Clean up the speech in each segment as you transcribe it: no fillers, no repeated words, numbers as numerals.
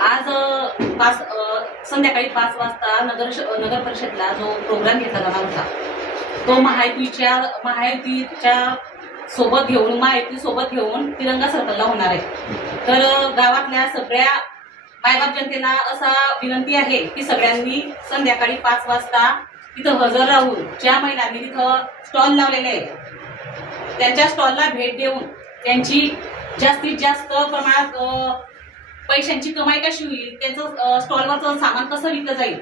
आज संध्याकाळी 5 वाजता नगर परिषदला जो प्रोग्राम घेतला जाणार होता तो महायुतीच्या सोबत घेऊन तिरंगा सर्कलला होणार आहे। तर गावातल्या सगळ्या मायबाप जनतेला असा विनंती आहे की सगळ्यांनी संध्याकाळी 5 वाजता तिथं हजर राहून ज्या महिलांनी तिथं स्टॉल लावलेले आहे त्यांच्या स्टॉलला भेट देऊन त्यांची जास्तीत जास्त प्रमाणात पैशांची कमाई कशी होईल, त्यांचं स्टॉलवरचं सामान कसं विकलं जाईल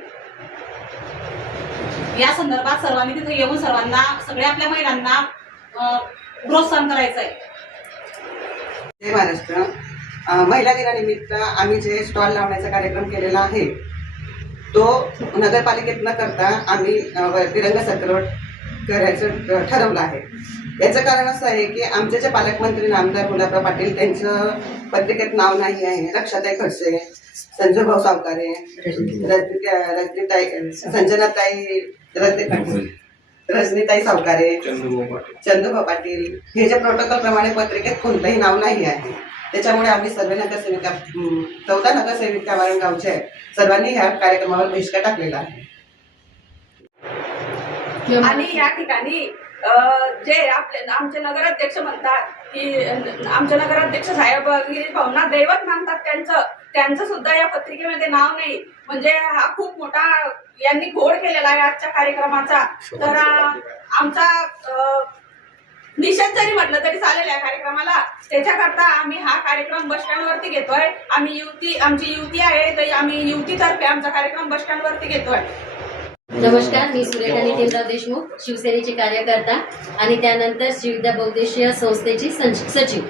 या संदर्भात सर्वांनी तिथे येऊन सगळ्या आपल्या महिलांना प्रोत्साहन करायचं आहे। जय महाराष्ट्र। महिला दिनानिमित्त आम्ही जे स्टॉल लावण्याचा कार्यक्रम केलेला आहे तो नगरपालिकेत न करता आम्ही तिरंगा सर्कलवर करायचं ठरवलं आहे। याचं कारण असं आहे की आमचे जे पालकमंत्री नामदार गुलाबराव पाटील त्यांचं पत्रिकेत नाव नाही आहे। रक्षाताई खडसे, संजूभाऊ सावकारे, रजनीताई सावकारे, चंदूभाऊ पाटील हे जे प्रोटोकॉल प्रमाणे पत्रिकेत कोणतंही नाव नाही आहे। त्याच्यामुळे आम्ही सर्व नगरसेविका 14 नगरसेविका वारणगावच्या सर्वांनी ह्या कार्यक्रमावर बहिष्कार टाकलेला आहे। आणि या ठिकाणी जे आमचे नगराध्यक्ष म्हणतात की आमचे नगराध्यक्ष साहेब गिरीश भाऊंना दैवत मानतात, त्यांचं सुद्धा या पत्रिकेमध्ये नाव नाही। म्हणजे हा खूप मोठा यांनी घोळ केलेला आहे आजच्या कार्यक्रमाचा। तर आमचा निषेध जरी म्हटलं तरी चालेल या कार्यक्रमाला। त्याच्याकरता आम्ही हा कार्यक्रम बस स्टँडवरती घेतोय। आमची युती आहे तर आम्ही युतीतर्फे आमचा कार्यक्रम बस स्टँडवरती घेतोय। नमस्कार, मी सुरेखा नितीनराव देशमुख, शिवसेनेची कार्यकर्ता आणि त्यानंतर श्रीविद्या बहुउद्देशीय संस्थेची सचिव।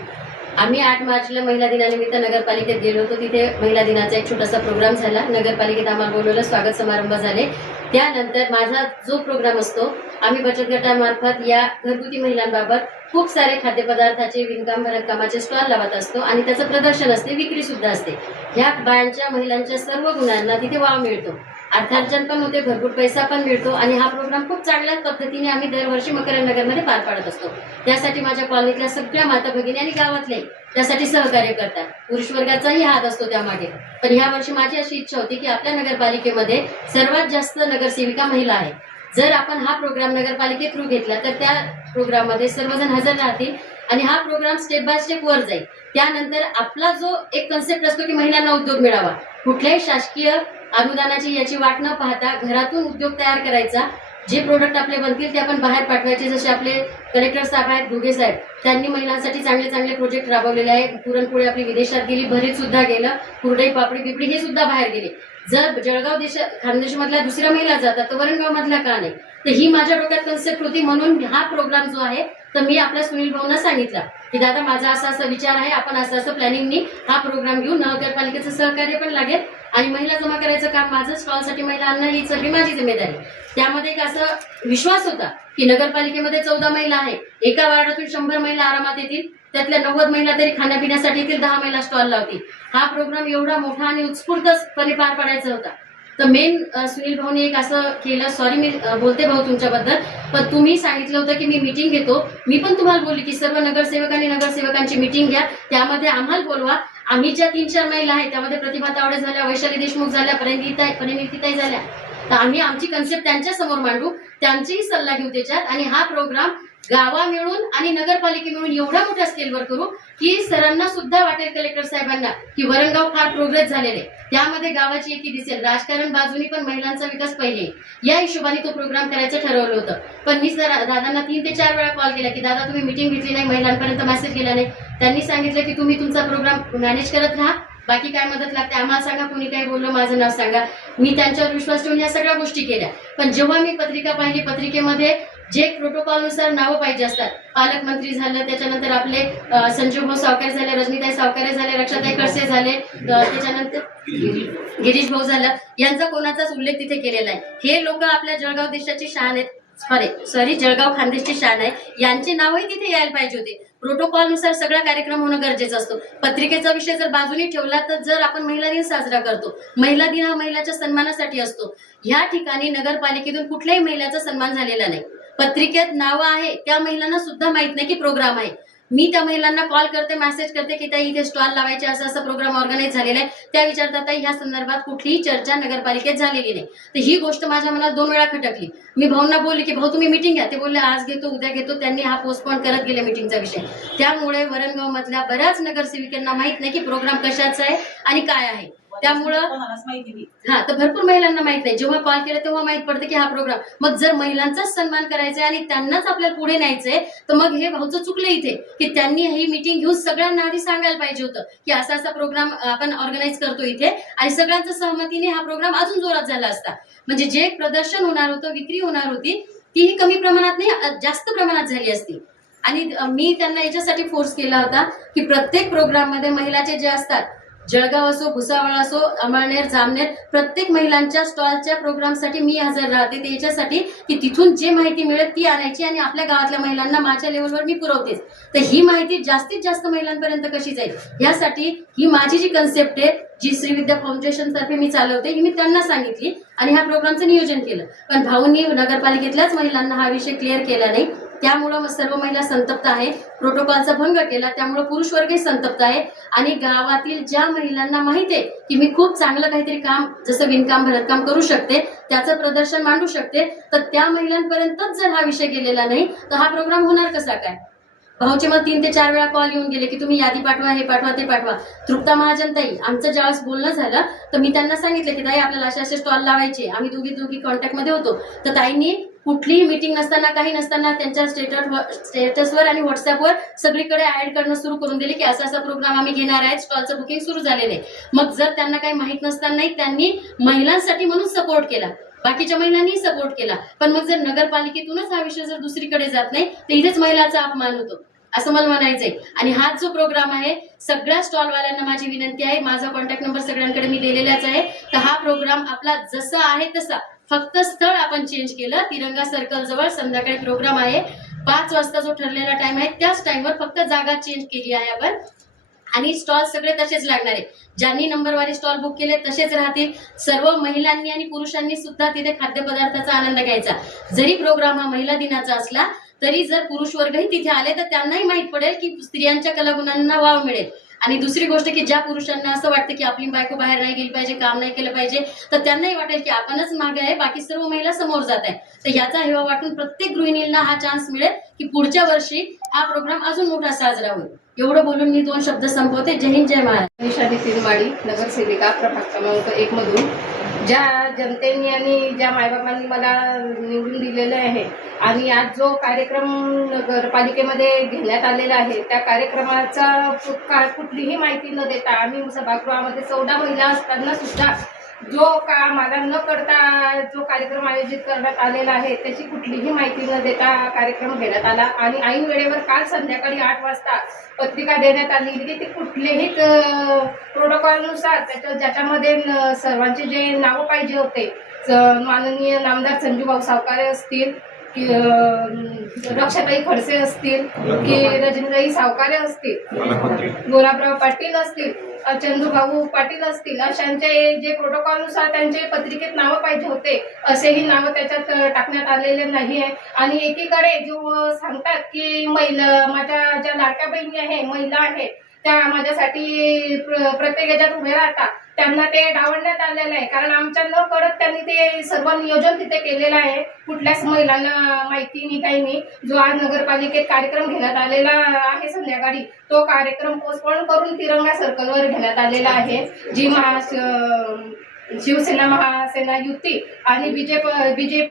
आम्ही 8 मार्चला महिला दिनानिमित्त नगरपालिकेत गेलो होतो। तिथे महिला दिनाचा एक छोटासा प्रोग्राम झाला। नगरपालिकेत आम्हाला बोलवलं, स्वागत समारंभ झाले। त्यानंतर माझा जो प्रोग्राम असतो आम्ही बचत गटामार्फत या घरगुती महिलांबाबत खूप सारे खाद्यपदार्थाचे विणकाम भरतकामाचे स्टॉल लावत असतो आणि त्याचं प्रदर्शन असते, विक्री सुद्धा असते। ह्या बायांच्या महिलांच्या सर्व गुणांना तिथे वाव मिळतो, अर्थार्जन पण होते, भरपूर पैसा पण मिळतो आणि हा प्रोग्राम खूप चांगल्या पद्धतीने आम्ही दरवर्षी मकरनगरमध्ये पार पाडत असतो। त्यासाठी माझ्या कॉलनीतल्या सगळ्या माता भगिनी आणि गावातले त्यासाठी सहकार्य करतात। पुरुष वर्गाचाही हात असतो त्यामागे। पण ह्या वर्षी माझी अशी इच्छा होती की आपल्या नगरपालिकेमध्ये सर्वात जास्त नगरसेविका महिला आहेत। जर आपण हा प्रोग्राम नगरपालिके थ्रू घेतला तर त्या प्रोग्राममध्ये सर्वजण हजर राहतील आणि हा प्रोग्राम स्टेप बाय स्टेप वर जाईल। त्यानंतर आपला जो एक कन्सेप्ट असतो की महिलांना उद्योग मिळावा, कुठल्याही शासकीय अनुदानाची याची वाट न पाहता घरातून उद्योग तयार करायचा, जे प्रोडक्ट आपले बनतील ते आपण बाहेर पाठवायचे। जसे आपले कलेक्टर साहेब आहेत, घुगे साहेब, त्यांनी महिलांसाठी चांगले चांगले प्रोजेक्ट राबवलेले आहेत। पुरणपोळी आपली विदेशात गेली, भरीत सुद्धा गेलं, कुरडई, पापडी, बिपडी हे सुद्धा बाहेर गेले। जर जळगाव खानदेशमधल्या दुसऱ्या महिला जातात तर वरणगाव मधल्या का नाही? तर ही माझ्या डोक्यात कन्सेप्ट होती। म्हणून हा प्रोग्राम जो आहे तर मी आपल्या सुनील भाऊंना सांगितलं की दादा माझा असा विचार आहे, आपण असं प्लॅनिंगनी हा प्रोग्राम घेऊन नगरपालिकेचं सहकार्य पण लागेल आणि महिला जमा करायचं काम माझं, स्टॉलसाठी महिला आणणं ही सगळी माझी जिम्मेदारी। त्यामध्ये एक असा विश्वास होता की नगरपालिकेमध्ये 14 महिला आहे, एका वार्डातून 100 महिला आरामात येतील, त्यातल्या 90 महिला तरी खाण्यापिण्यासाठी येतील, 10 महिला स्टॉल लावतील। हा प्रोग्राम एवढा मोठा आणि उत्स्फूर्तपणे पार पाडायचा होता। तर मेन सुनील भाऊनी एक असं केलं, सॉरी मी बोलते भाऊ तुमच्याबद्दल, पण तुम्ही सांगितलं होतं की मी मीटिंग घेतो। मी पण तुम्हाला बोलली की सर्व नगरसेवक आणि नगरसेवकांची मीटिंग घ्या, त्यामध्ये आम्हाला बोलवा। आम्ही ज्या 3-4 महिला आहेत त्यामध्ये प्रतिभा तावडे झाल्या, वैशाली देशमुख झाल्या, परिणितीताई झाल्या, तर आम्ही आमची कन्सेप्ट त्यांच्या समोर मांडू, त्यांचीही सल्ला घेऊ त्याच्यात आणि हा प्रोग्राम गावा मिळून आणि नगरपालिके मिळून एवढ्या मोठ्या स्केलवर करू की सरांना सुद्धा वाटेल, कलेक्टर साहेबांना, की वरणगाव फार प्रोग्रेस झालेले, त्यामध्ये गावाची एकी दिसेल, राजकारण बाजूनी पण महिलांचा विकास पहिले, या हिशोबाने तो प्रोग्राम करायचं ठरवलं होतं। पण मी दादांना 3 ते 4 वेळा कॉल केला की दादा तुम्ही मीटिंग घेतली नाही, महिलांपर्यंत मेसेज गेला नाही। त्यांनी सांगितलं की तुम्ही तुमचा प्रोग्राम मॅनेज करत राहा, बाकी काय मदत लागते आम्हाला सांगा, कुणी काय बोललं माझं नाव सांगा। मी त्यांच्यावर विश्वास ठेवून या सगळ्या गोष्टी केल्या। पण जेव्हा मी पत्रिका पाहिली, पत्रिकेमध्ये जे प्रोटोकॉलनुसार नावं पाहिजे असतात, पालकमंत्री झालं, त्याच्यानंतर आपले संजूभाऊ सावकारे झाले, रजनीताई सावकारे झाले, रक्षाताई खडसे झाले, त्याच्यानंतर गिरीश भाऊ झालं, यांचा कोणाचाच उल्लेख तिथे केलेला आहे। हे लोक आपल्या जळगाव देशाची शान आहेत, जळगाव खानदेशची शान आहे, यांची नावही तिथे यायला पाहिजे होते। प्रोटोकॉलनुसार सगळा कार्यक्रम होणं गरजेचं असतो। पत्रिकेचा विषय जर बाजूने ठेवला तर जर आपण महिला दिन साजरा करतो, महिला दिन हा महिलाच्या सन्मानासाठी असतो। या ठिकाणी नगरपालिकेतून कुठल्याही महिलेचा सन्मान झालेला नाही। पत्रिकेत नावं आहे त्या महिलांना सुद्धा माहित नाही की प्रोग्राम आहे। मी त्या महिलांना कॉल करते, मेसेज करते की ताई इथे स्टॉल लावायचे, असं असं प्रोग्राम ऑर्गनाईज झालेला आहे. त्या विचारतात ताई ह्या संदर्भात कुठलीही चर्चा नगरपालिकेत झालेली नाही. तर ही गोष्ट माझ्या मनात 2 वेळा खटकली. मी भाऊंना बोलली की भाऊ तुम्ही मीटिंग घ्या. ते बोलले आज घेतो उद्या घेतो. त्यांनी हा पोस्टपोन करत गेले मीटिंगचा विषय. त्यामुळे वरणगाव मधल्या बऱ्याच नगरसेविकांना माहित नाही की प्रोग्राम कशाचा आहे आणि काय आहे. त्यामुळं कोणालाच माहिती नाही. हा, तर भरपूर महिलांना माहित नाही. जेव्हा कॉल केला तेव्हा माहित पडतं की हा प्रोग्राम. मग जर महिलांचाच सन्मान करायचा आहे आणि त्यांनाच आपल्याला पुढे न्यायचंय तर मग हे भाऊचं चुकलं इथे की त्यांनी ही मीटिंग घेऊन सगळ्यांना आधी सांगायला पाहिजे होतं की असा असा प्रोग्राम आपण ऑर्गनाईज करतो इथे आणि सगळ्यांच्या सहमतीने हा प्रोग्राम अजून जोरात झाला असता. म्हणजे जे एक प्रदर्शन होणार होतं, विक्री होणार होती, तीही कमी प्रमाणात नाही जास्त प्रमाणात झाली असती. आणि मी त्यांना याच्यासाठी फोर्स केला होता की प्रत्येक प्रोग्राम मध्ये महिलाचे जे असतात, जळगाव असो, भुसावळ असो, अमळनेर, जामनेर, प्रत्येक महिलांच्या स्टॉलच्या प्रोग्रामसाठी मी हजर राहते. ते याच्यासाठी की तिथून जे माहिती मिळेल ती आणायची आणि आपल्या गावातल्या महिलांना माझ्या लेवलवर मी पुरवतेच. तर ही माहिती जास्तीत जास्त महिलांपर्यंत कशी जाईल यासाठी ही माझी जी कन्सेप्ट आहे, जी श्रीविद्या फाउंडेशन तर्फे मी चालवते, ही मी त्यांना सांगितली आणि ह्या प्रोग्रामचं नियोजन केलं. पण भाऊंनी नगरपालिकेतल्याच महिलांना हा विषय क्लिअर केला नाही. त्यामुळं सर्व महिला संतप्त आहे. प्रोटोकॉलचा भंग केला, त्यामुळे पुरुष वर्गही संतप्त आहे. आणि गावातील ज्या महिलांना माहिती आहे की मी खूप चांगलं काहीतरी काम, जसं विणकाम, भरतकाम करू शकते, त्याचं प्रदर्शन मांडू शकते, तर त्या महिलांपर्यंतच जर हा विषय गेलेला नाही तर हा प्रोग्राम होणार कसा काय. भाऊचे मग 3 ते 4 वेळा कॉल येऊन गेले की तुम्ही यादी पाठवा, हे पाठवा, ते पाठवा. तृप्ता महाजन ताई, आमचं ज्यावेळेस बोलणं झालं तर मी त्यांना सांगितलं की ताई आपल्याला असे स्टॉल लावायचे. आम्ही दोघी कॉन्टॅक्टमध्ये होतो. तर ताईंनी कुठलीही मीटिंग नसताना, काही नसताना त्यांच्या स्टेटसवर आणि व्हॉट्सअपवर सगळीकडे ऍड करणं सुरू करून दिले की असा असा प्रोग्राम आम्ही घेणार आहे, स्टॉलचं बुकिंग सुरू झालेलं आहे. मग जर त्यांना काही माहित नसतानाही त्यांनी महिलांसाठी म्हणून सपोर्ट केला, बाकीच्या महिलांनी सपोर्ट केला. पण मग जर नगरपालिकेतूनच हा विषय जर दुसरीकडे जात नाही तर इथेच महिलांचा अपमान होतो असं मला म्हणायचंय. आणि हा जो प्रोग्राम आहे, सगळ्या स्टॉलवाल्यांना माझी विनंती आहे, माझा कॉन्टॅक्ट नंबर सगळ्यांकडे मी दिलेलाच आहे. तर हा प्रोग्राम आपला जसा आहे तसा, फक्त स्थळ आपण चेंज केलं. तिरंगा सर्कल जवळ संध्याकाळी प्रोग्राम आहे. 5 वाजता जो ठरलेला टाइम आहे त्याच टाइमवर, फक्त जागा चेंज केली आहे आपण. आणि स्टॉल सगळे तसेच लागणार आहे. ज्यांनी नंबरवारी स्टॉल बुक केले तसेच राहतील. सर्व महिलांनी आणि पुरुषांनी सुद्धा तिथे खाद्यपदार्थाचा आनंद घ्यायचा. जरी प्रोग्राम हा महिला दिनाचा असला तरी जर पुरुष वर्गही तिथे आले तर त्यांनाही माहित पडेल की स्त्रियांच्या कलागुणांना वाव मिळेल. आणि दुसरी गोष्ट की ज्या पुरुषांना असं वाटतं की आपली बायको बाहेर नाही गेली पाहिजे, काम नाही केलं पाहिजे, तर त्यांनाही वाटेल की आपणच मागे आहे, बाकी सर्व महिला समोर जात आहे. तर याचा हेवा वाटून प्रत्येक गृहिणींना हा चान्स मिळेल की पुढच्या वर्षी हा प्रोग्राम अजून मोठा साजरा होईल. एवढं बोलून मी 2 शब्द संपवते. जय हिंद, जय महाराष्ट्र. निशा नितीनवाडी, नगरसेविका, प्रभाग क्रमांक 1 मधून. ज्या जनतेने आणि ज्या मायबापांनी मला निवडून दिलेलं आहे आणि आज जो कार्यक्रम नगरपालिकेमध्ये घेण्यात आलेला आहे त्या कार्यक्रमाचा कुठलीही माहिती न देता आम्ही सभागृहामध्ये 14 महिला असताना सुद्धा जो मला न करता जो कार्यक्रम आयोजित करण्यात आलेला आहे त्याची कुठलीही माहिती न देता कार्यक्रम घेण्यात आला. आणि ऐन वेळेवर काल संध्याकाळी 8 वाजता पत्रिका देण्यात आली की ते कुठलेही प्रोटोकॉलनुसार ज्याच्यामध्ये सर्वांचे जे नावं पाहिजे होते, माननीय नामदार संजूभाऊ सावकारे असतील, की रक्षाताई खडसे असतील, की रजनीताई सावकारे असतील, गुलाबराव पाटील असतील, चंदूभाऊ पाटील असतील, अशांचे जे प्रोटोकॉलनुसार त्यांचे पत्रिकेत नावं पाहिजे होते असेही नावं त्याच्यात टाकण्यात आलेले नाही आहे. आणि एकीकडे जो सांगतात की महिला, माझ्या ज्या लाडक्या बहिणी आहे, महिला आहे, त्या माझ्यासाठी प्रत्येक याच्यात उभे राहतात, त्यांना ते डावलण्यात आलेलं आहे. कारण आमच्या न कळत त्यांनी ते सर्व नियोजन तिथे केलेलं आहे. कुठल्याच महिलांना माहिती नाही, काही नाही. जो आज नगरपालिकेत कार्यक्रम घेण्यात आलेला आहे संध्याकाळी, तो कार्यक्रम पोस्टपोन करून तिरंगा सर्कलवर घेण्यात आलेला आहे. जी शिवसेना, महासेना युती आणि बीजेपी